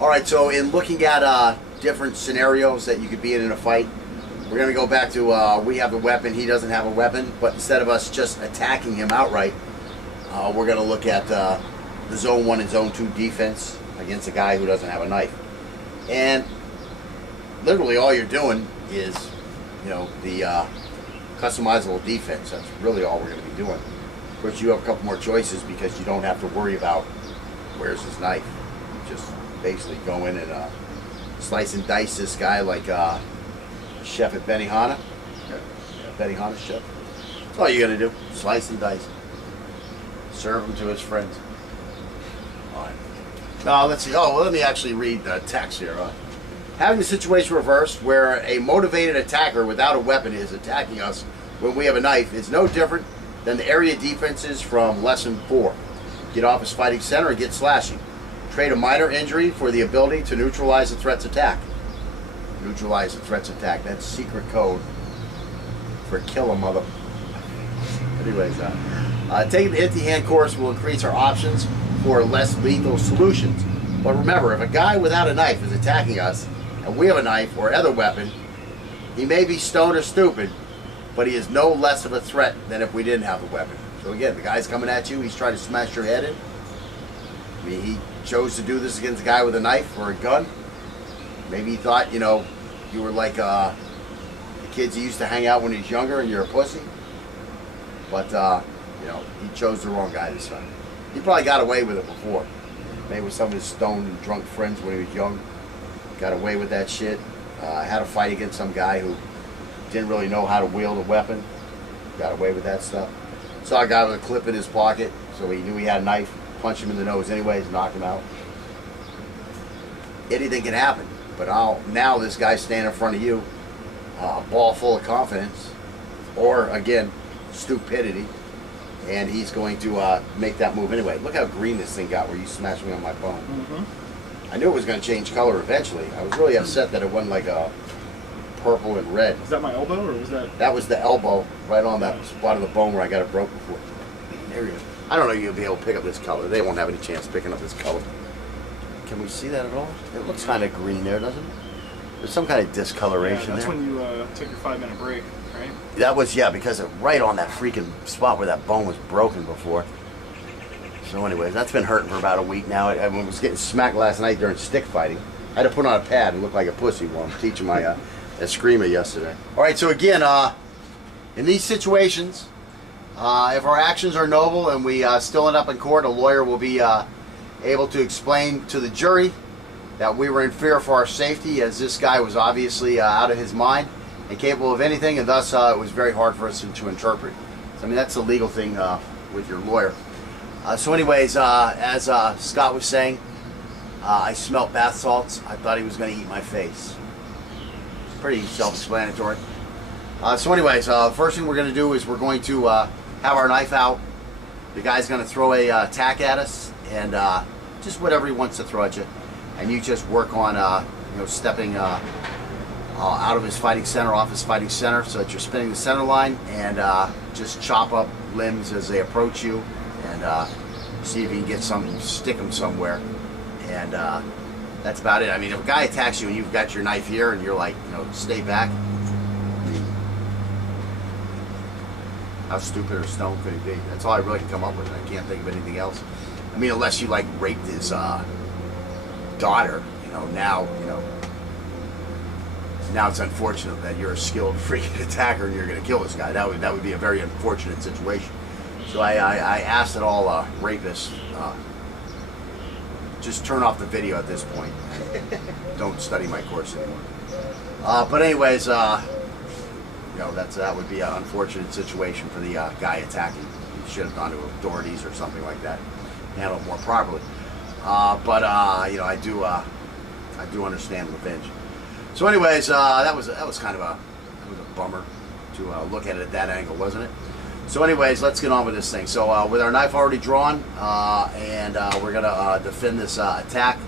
All right, so in looking at different scenarios that you could be in a fight, we're going to go back to we have a weapon, he doesn't have a weapon, but instead of us just attacking him outright, we're going to look at the Zone 1 and Zone 2 defense against a guy who doesn't have a knife. And literally all you're doing is, you know, the customizable defense. That's really all we're going to be doing. Of course, you have a couple more choices because you don't have to worry about where's his knife. You just basically go in and slice and dice this guy like a chef at Benihana. Benihana chef. That's all you're going to do. Slice and dice. Serve him to his friends. All right. Now, let's see. Oh, well, let me actually read the text here. Having the situation reversed where a motivated attacker without a weapon is attacking us when we have a knife is no different than the area defenses from Lesson 4. Get off his fighting center and get slashing. Trade a minor injury for the ability to neutralize the threat's attack. Neutralize the threat's attack. That's secret code for kill a mother. Anyways, taking the empty hand course will increase our options for less lethal solutions. But remember, if a guy without a knife is attacking us, and we have a knife or other weapon, he may be stoned or stupid, but he is no less of a threat than if we didn't have a weapon. So again, the guy's coming at you, he's trying to smash your head in. I mean, he chose to do this against a guy with a knife or a gun. Maybe he thought, you know, you were like the kids he used to hang out when he was younger and you're a pussy. But, you know, he chose the wrong guy this time. He probably got away with it before. Maybe with some of his stoned and drunk friends when he was young. Got away with that shit. Had a fight against some guy who didn't really know how to wield a weapon. Got away with that stuff. Saw a guy with a clip in his pocket, so he knew he had a knife. Punched him in the nose anyways, knocked him out. Anything can happen. But now this guy's standing in front of you, a ball full of confidence, or again, stupidity, and he's going to make that move anyway. Look how green this thing got where you smashed me on my bone. I knew it was going to change color eventually. I was really upset that it wasn't like a purple and red. Was that my elbow or was that? That was the elbow right on that spot of the bone where I got it broke before. There you go. I don't know if you'll be able to pick up this color. They won't have any chance picking up this color. Can we see that at all? It looks kind of green there, doesn't it? There's some kind of discoloration that's there. When you took your 5-minute break, right? That was, yeah, because right on that freaking spot where that bone was broken before. So anyways, that's been hurting for about a week now. I was getting smacked last night during stick fighting. I had to put on a pad and look like a pussy while I'm teaching my eskrima yesterday. All right, so again, in these situations, if our actions are noble and we still end up in court, a lawyer will be able to explain to the jury that we were in fear for our safety, as this guy was obviously out of his mind and capable of anything, and thus it was very hard for us to interpret. So, I mean, that's the legal thing with your lawyer. So anyways, as Scott was saying, I smelt bath salts. I thought he was going to eat my face. Pretty self-explanatory. So anyways, the first thing we're going to do is we're going to have our knife out. The guy's going to throw a tack at us, and just whatever he wants to throw at you. And you just work on, you know, stepping out of his fighting center, off his fighting center, so that you're spinning the center line, and just chop up limbs as they approach you, and see if you can get some, stick them somewhere. And that's about it. I mean, if a guy attacks you and you've got your knife here, and you're like, you know, stay back. I mean, how stupid or stoned could he be? That's all I really can come up with. I can't think of anything else. I mean, unless you like raped his daughter, you know, now it's unfortunate that you're a skilled freaking attacker and you're going to kill this guy. That would be a very unfortunate situation. So I asked that all rapists just turn off the video at this point. Don't study my course anymore. But anyways, you know, that would be an unfortunate situation for the guy attacking. He should have gone to authorities or something like that, handle it more properly. But you know, I do understand revenge. So anyways, that was kind of a bummer to look at it at that angle, wasn't it? So anyways, let's get on with this thing. So with our knife already drawn, and we're gonna defend this attack.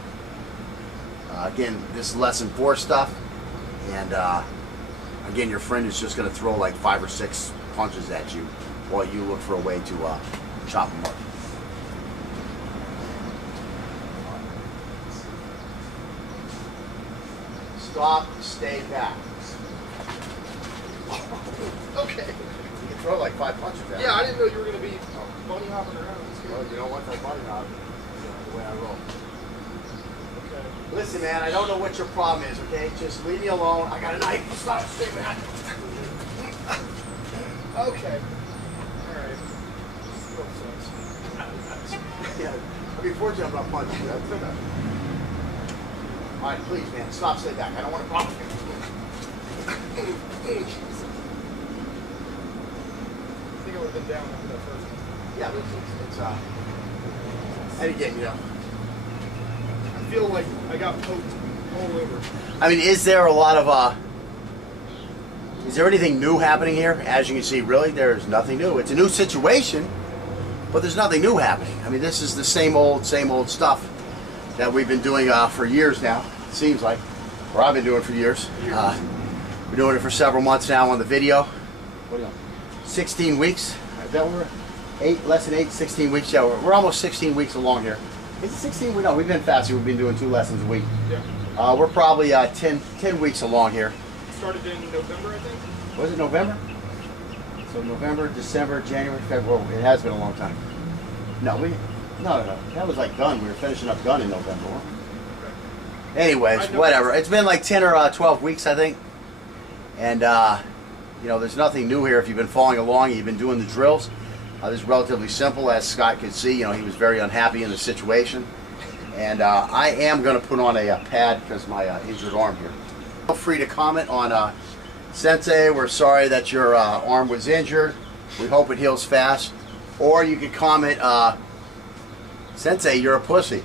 Again, this is lesson 4 stuff, and again, your friend is just gonna throw like 5 or 6 punches at you while you look for a way to chop them up. Stop, stay back. Okay. You can throw like 5 punches at Yeah, him. I didn't know you were gonna be bunny hopping around. Well, you know what? That bunny hop, the way I roll. Okay. Listen, man, I don't know what your problem is, okay? Just leave me alone. I got a knife. Stop, stay back. Okay. Alright. Still sucks. Yeah. I mean, fortunately, I'm not punching you. That's enough. All right, please, man, stop, stay back. I don't want to problem you. I think I would have been down after that first one. Yeah, it's and again, you know. I feel like I got poked all over. I mean, is there a lot of is there anything new happening here? As you can see, really, there's nothing new. It's a new situation, but there's nothing new happening. I mean, this is the same old stuff that we've been doing for years now. It seems like, or I've been doing for years. We're doing it for several months now on the video. What do you know? 16 weeks. Is that what we're? Less than 16 weeks. Yeah, we're almost 16 weeks along here. Is it 16? No, we've been faster. We've been doing 2 lessons a week. Yeah. We're probably 10 weeks along here. Started in November, I think. Was it November? So November, December, January, February. It has been a long time. No, no. That was like Gun. We were finishing up Gun in November. Anyways, whatever. It's been like 10 or 12 weeks, I think. And, you know, there's nothing new here. If you've been following along, you've been doing the drills. This is relatively simple, as Scott could see. You know, he was very unhappy in the situation. And I am going to put on a pad because of my injured arm here. Feel free to comment on Sensei. We're sorry that your arm was injured. We hope it heals fast. Or you could comment, Sensei, you're a pussy.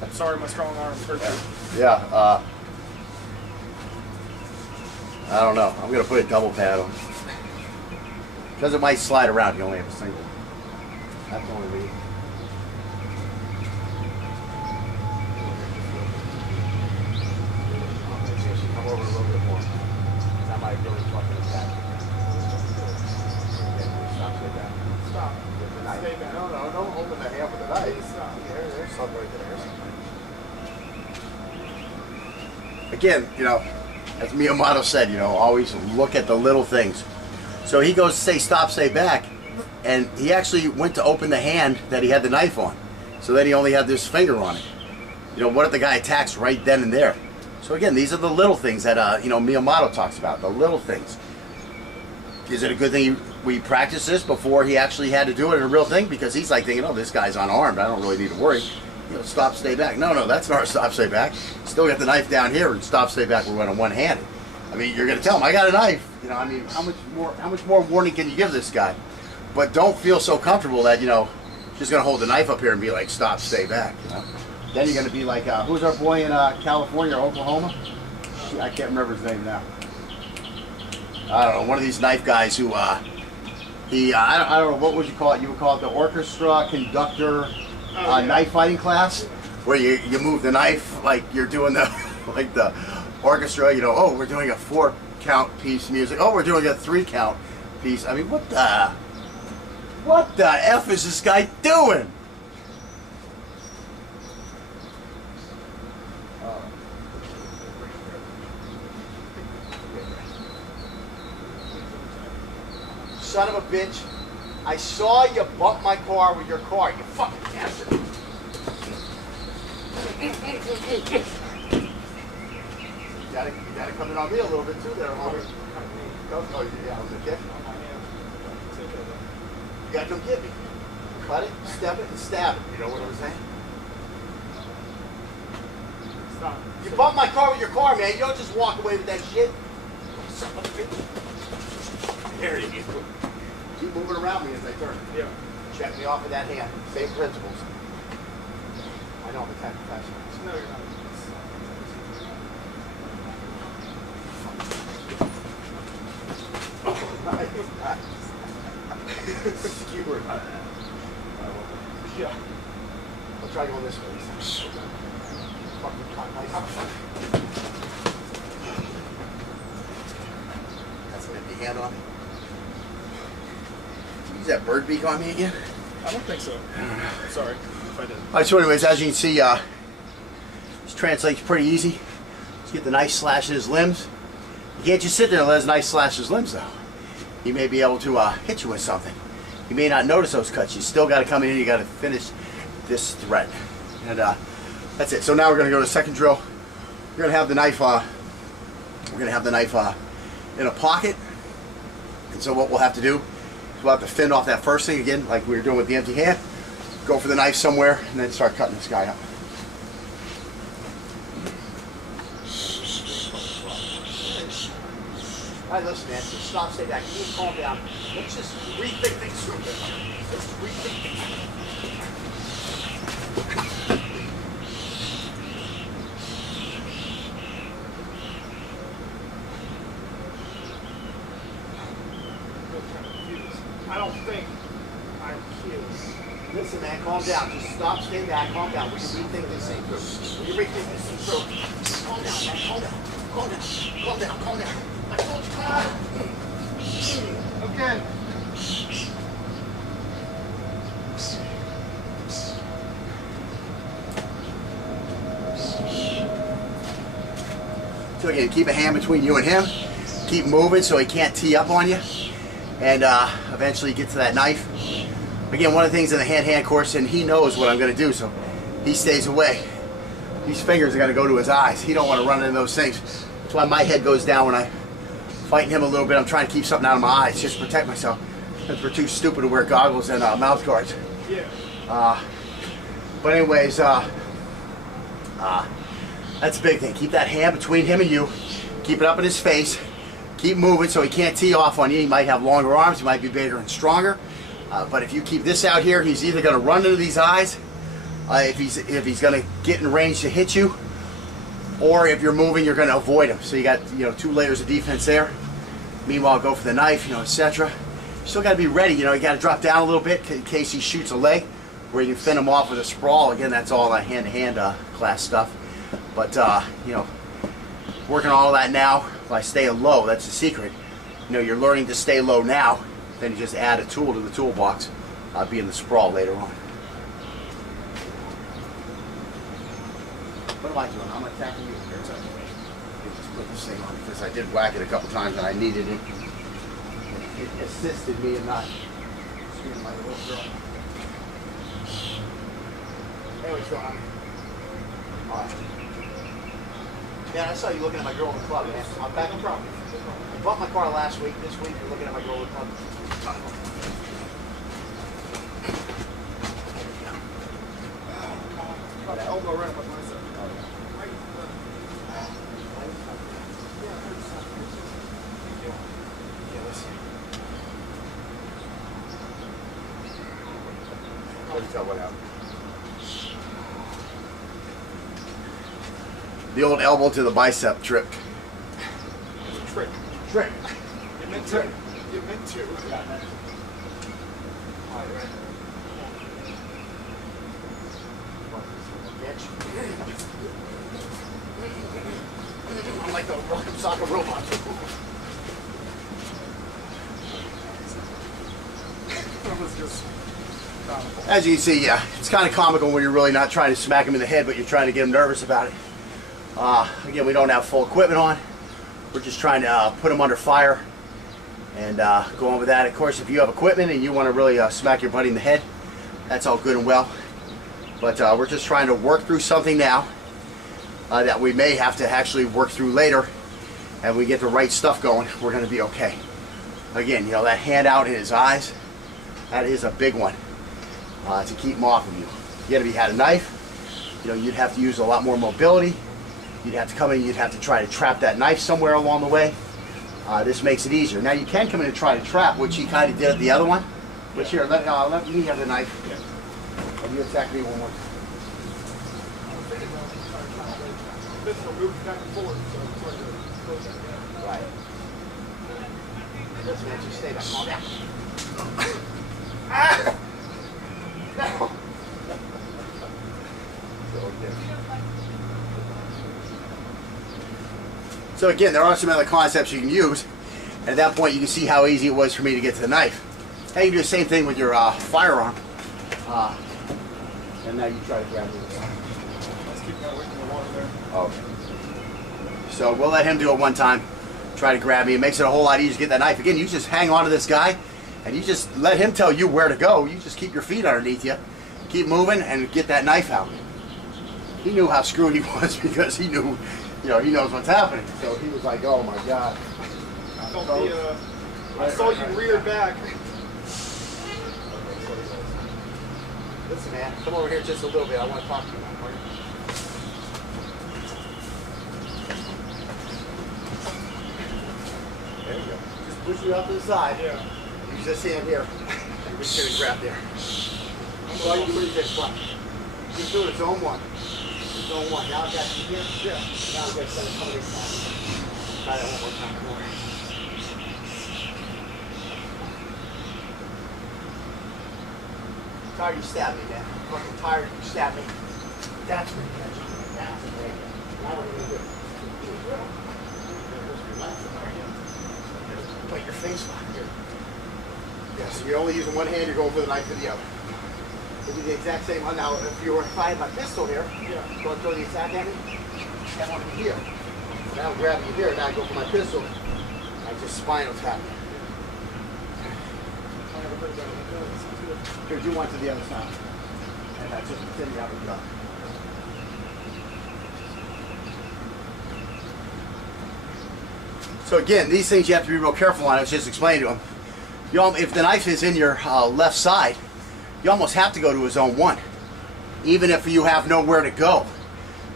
I'm sorry, my strong arm hurt you. Yeah, I don't know. I'm going to put a double pad on. Because it might slide around. You only have a single. That's the only reason. Come over a little bit more. That might really fucking attack you. Stop, stay back. Stop. Stay back. No, don't open the hand with the knife. Stop. There's something right there. Again, you know, as Miyamoto said, you know, always look at the little things. So he goes to say stop, stay back, and he actually went to open the hand that he had the knife on. So then he only had this finger on it. You know, what if the guy attacks right then and there? So again, these are the little things that, you know, Miyamoto talks about, the little things. Is it a good thing we practiced this before he actually had to do it in a real thing? Because he's like thinking, oh, this guy's unarmed, I don't really need to worry. You know, stop, stay back. No, that's not a stop, stay back. Still got the knife down here, and stop, stay back, we're going one-handed. I mean, you're going to tell him, I got a knife. You know, I mean, how much more warning can you give this guy? But don't feel so comfortable that, you know, just going to hold the knife up here and be like, stop, stay back, you know? Then you're going to be like, who's our boy in California or Oklahoma? I can't remember his name now. I don't know, one of these knife guys who, I don't know, what would you call it? You would call it the orchestra conductor knife fighting class, where you move the knife like you're doing the, like the orchestra, you know, oh, we're doing a 4-count piece music. Oh, we're doing a 3-count piece. I mean, what the F is this guy doing? Son of a bitch. I saw you bump my car with your car, you fucking bastard. You gotta come in on me a little bit too there, homie. Oh, yeah, was it kick? You gotta come get me. Cut it, step it, and stab it. You know what I'm saying? Stop. You bump my car with your car, man. You don't just walk away with that shit. There you go. Keep moving around me as I turn. Yeah. Check me off with that hand. Same principles. I know I'm a tech professional. No, you're not. Skewer. Yeah. I'll try going this way. Fucking cock. That's an empty hand on me. Did you use that bird beak on me again? I don't think so. Sorry if I did. Alright, so anyways, as you can see, this translates pretty easy. Let's get the knife slash his limbs. You can't just sit there and let his knife slash his limbs though. He may be able to hit you with something. You may not notice those cuts. You still got to come in here. You got to finish this thread. And that's it. So now we're going to go to the second drill. We're going to have the knife. In a pocket. And so what we'll have to do is we'll have to fend off that first thing again, like we were doing with the empty hand. Go for the knife somewhere, and then start cutting this guy up. All right, listen, man. Just stop, stay back. You need to calm down. Let's just rethink things through. Let's rethink things. I don't think I'm curious. Listen, man, calm down. Just stop, stay back, calm down. We can rethink this thing through. We can rethink this thing through. Calm down, man. Calm down. Calm down. Calm down. Calm down. I told you, calm down. Okay. So again, keep a hand between you and him. Keep moving so he can't tee up on you. And eventually get to that knife. Again, one of the things in the hand-hand course, and he knows what I'm going to do, so he stays away. These fingers are going to go to his eyes. He don't want to run into those things. That's why my head goes down when I'm fighting him a little bit. I'm trying to keep something out of my eyes just to protect myself. Because we're too stupid to wear goggles and mouth guards. Yeah. But anyways, that's a big thing. Keep that hand between him and you. Keep it up in his face. Keep moving so he can't tee off on you. He might have longer arms. He might be bigger and stronger. But if you keep this out here, he's either going to run into these eyes, if he's going to get in range to hit you, or if you're moving, you're going to avoid him. So you got 2 layers of defense there. Meanwhile, go for the knife, etc. You still got to be ready. You got to drop down a little bit in case he shoots a leg, where you can fend him off with a sprawl. Again, that's all hand-to-hand class stuff. But working on all that now by staying low. That's the secret. You're learning to stay low now. Then you just add a tool to the toolbox, being the sprawl later on. What am I doing? I'm attacking you. Here's just put this thing on because I did whack it a couple times and I needed it. It assisted me in not screwing my little girl. Hey, what's going on? All right. Yeah, I saw you looking at my girl in the club, man. I'm back in trouble. I bought my car last week. This week, you're looking at my girl in the club. Got an elbow right up my bicep. Tell what happened. The old elbow to the bicep trick. Trick. Trick. You meant to. You meant to. I'm like the Rock'em Soccer robot. That was just comical. As you can see, yeah, it's kind of comical when you're really not trying to smack him in the head, but you're trying to get him nervous about it. Again, we don't have full equipment on. We're just trying to put him under fire and go on with that. Of course, if you have equipment and you want to really smack your buddy in the head, that's all good and well. But we're just trying to work through something now that we may have to actually work through later. And we get the right stuff going, we're going to be okay. Again, that hand out in his eyes, that is a big one to keep him off of you. Again, if you had a knife, you'd have to use a lot more mobility. You'd have to come in, you'd have to try to trap that knife somewhere along the way. This makes it easier. Now you can come in and try to trap, which he kind of did at the other one. But here, let me have the knife. Yeah. And you attack me one more time. This will move back and forth, so it's hard to close that down. Right. Listen, man, just stay back. Calm down. Ah! No. So again, there are some other concepts you can use, and at that point you can see how easy it was for me to get to the knife. Now you can do the same thing with your firearm, and now you try to grab it. Let's keep that weight in the water there. Okay. So we'll let him do it one time. Try to grab me. It makes it a whole lot easier to get that knife. Again, you just hang on to this guy and you just let him tell you where to go. You just keep your feet underneath you, keep moving, and get that knife out. He knew how screwed he was because he knew, he knows what's happening. So he was like, oh my God. I saw you rear back. Listen, man, come over here just a little bit. I want to talk to you. There you go. Just push you out to the side. Yeah. Use this hand here. We're just going to grab there. So all you do is this one. Just do it. Zone one. Zone one. Now I've got you here. Yeah. Now I'm going to send it coming this time. Try that one more time. Come over. Tired you stabbed me, man. I'm fucking tired you stabbed me. That's what you got. That's what you got. Now what are we going to do? Put your face back here. Yeah, so you're only using one hand, you're going for the knife with the other. It'll be the exact same one. Now, if I had my pistol here, go and throw the attack at me, that one from here. Now I'm grabbing you here, now I go for my pistol, I just spinal tap you. Here, do one to the other side. And that's just continue how we go. So again, these things you have to be real careful on. I was just explaining to him. If the knife is in your left side, you almost have to go to a zone one. Even if you have nowhere to go,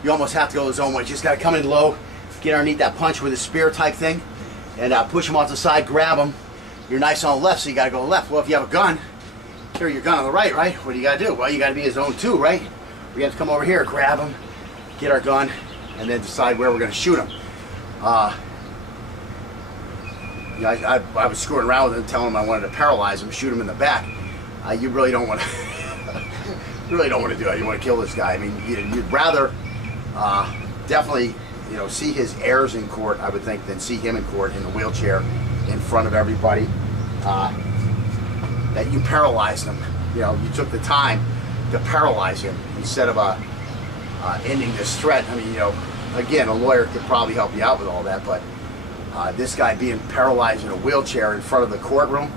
you almost have to go to zone one. You just got to come in low, get underneath that punch with a spear type thing, and push him off the side, grab him. Your knife's on the left, so you got to go left. Well, if you have a gun, here your gun on the right, right? What do you got to do? Well, you got to be in zone two, right? We have to come over here, grab him, get our gun, and then decide where we're going to shoot him. I was screwing around with him, telling him I wanted to paralyze him, shoot him in the back. You really don't want to. You really don't want to do that. You want to kill this guy. I mean, you'd rather definitely, see his heirs in court, I would think, than see him in court in the wheelchair in front of everybody. That you paralyzed him. You took the time to paralyze him instead of ending this threat. I mean, again, a lawyer could probably help you out with all that, but this guy being paralyzed in a wheelchair in front of the courtroom,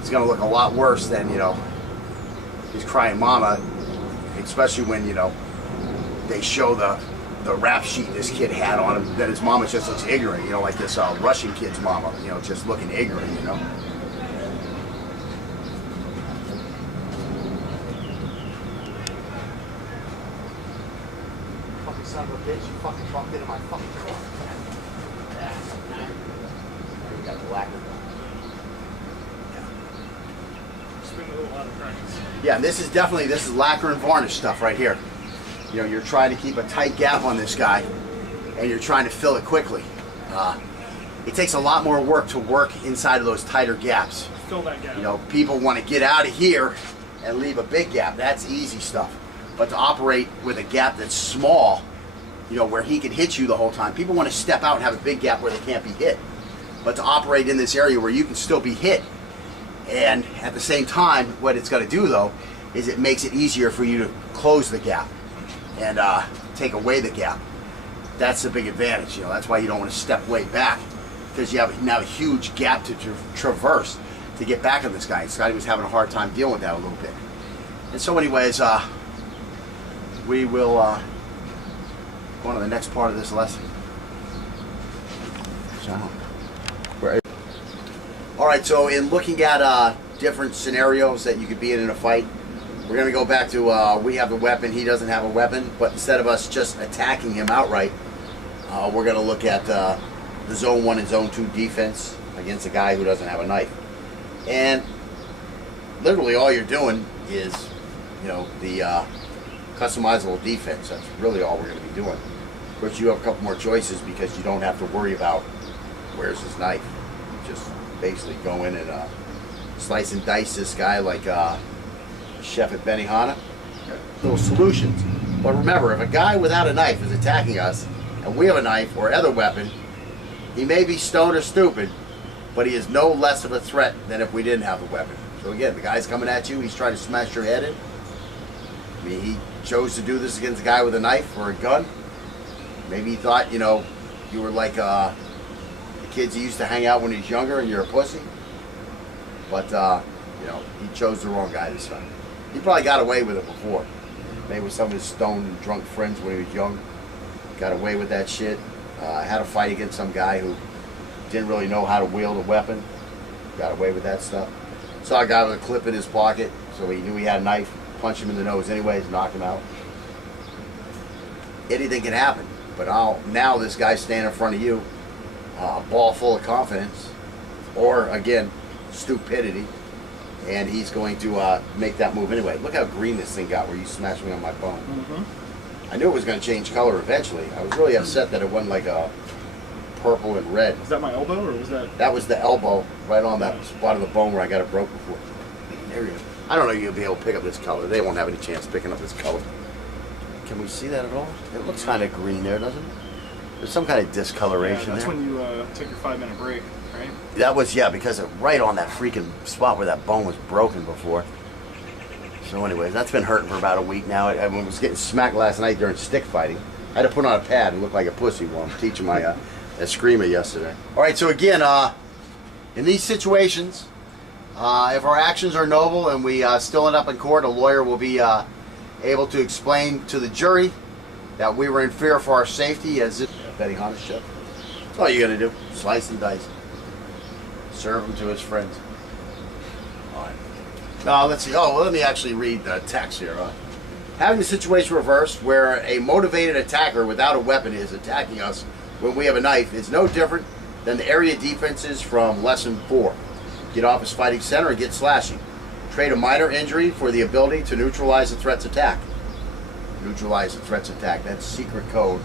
it's going to look a lot worse than, his crying mama, especially when, they show the rap sheet this kid had on him, that his mama just looks ignorant, like this Russian kid's mama, just looking ignorant, Fucking son of a bitch, you fucking bumped into my fucking car. You got the lacquer. Yeah, this is lacquer and varnish stuff right here. You're trying to keep a tight gap on this guy, and you're trying to fill it quickly. It takes a lot more work to work inside of those tighter gaps. Fill that gap. People want to get out of here and leave a big gap. That's easy stuff. But to operate with a gap that's small, where he can hit you the whole time. People want to step out and have a big gap where they can't be hit. But to operate in this area where you can still be hit, and at the same time, what it's going to do though, is it makes it easier for you to close the gap and take away the gap. That's the big advantage. That's why you don't want to step way back, because you have now a huge gap to traverse to get back on this guy. Scotty was having a hard time dealing with that a little bit. And so anyways, we will go on to the next part of this lesson. Alright, so in looking at different scenarios that you could be in a fight, we're going to go back to we have the weapon, he doesn't have a weapon, but instead of us just attacking him outright, we're going to look at the zone 1 and zone 2 defense against a guy who doesn't have a knife. And literally all you're doing is, the customizable defense. That's really all we're going to be doing. Of course, you have a couple more choices because you don't have to worry about where's his knife. Just basically go in and slice and dice this guy like chef at Benihana. Little solutions. But remember, if a guy without a knife is attacking us and we have a knife or other weapon, he may be stoned or stupid, but he is no less of a threat than if we didn't have the weapon. So again, the guy's coming at you, he's trying to smash your head in. I mean, he chose to do this against a guy with a knife or a gun. Maybe he thought, you were like the kids he used to hang out when he was younger and you're a pussy. But, you know, he chose the wrong guy this time. He probably got away with it before. Maybe with some of his stoned and drunk friends when he was young. Got away with that shit. Had a fight against some guy who didn't really know how to wield a weapon. Got away with that stuff. Saw a guy with a clip in his pocket, so he knew he had a knife. Punched him in the nose anyways, knocked him out. Anything can happen. But now this guy's standing in front of you, a ball full of confidence, or again, stupidity, and he's going to make that move anyway. Look how green this thing got where you smashed me on my bone. Mm-hmm. I knew it was going to change color eventually. I was really upset that it wasn't like a purple and red. Was that my elbow, or was that? That was the elbow right on that spot of the bone where I got it broke before. There you go. I don't know if you'll be able to pick up this color. They won't have any chance picking up this color. Can we see that at all? It looks kind of green there, doesn't it? There's some kind of discoloration Yeah, that's there. when you took your 5-minute break, right? That was, yeah, because it right on that freaking spot where that bone was broken before. So anyways, that's been hurting for about a week now. I was getting smacked last night during stick fighting. I had to put on a pad and look like a pussy while I'm teaching my Eskrima yesterday. All right, so again, in these situations, if our actions are noble and we still end up in court, a lawyer will be able to explain to the jury that we were in fear for our safety as if betting on a show. That's all you gotta do. Slice and dice. Serve him to his friends. All right. Now let's see. Oh, well, let me actually read the text here. Having the situation reversed, where a motivated attacker without a weapon is attacking us when we have a knife, is no different than the area defenses from lesson 4. Get off his fighting center and get slashing. Trade a minor injury for the ability to neutralize the threat's attack. Neutralize the threat's attack. That's secret code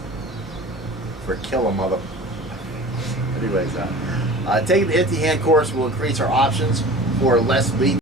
for kill a mother. Anyways, taking the empty hand course will increase our options for less lethal.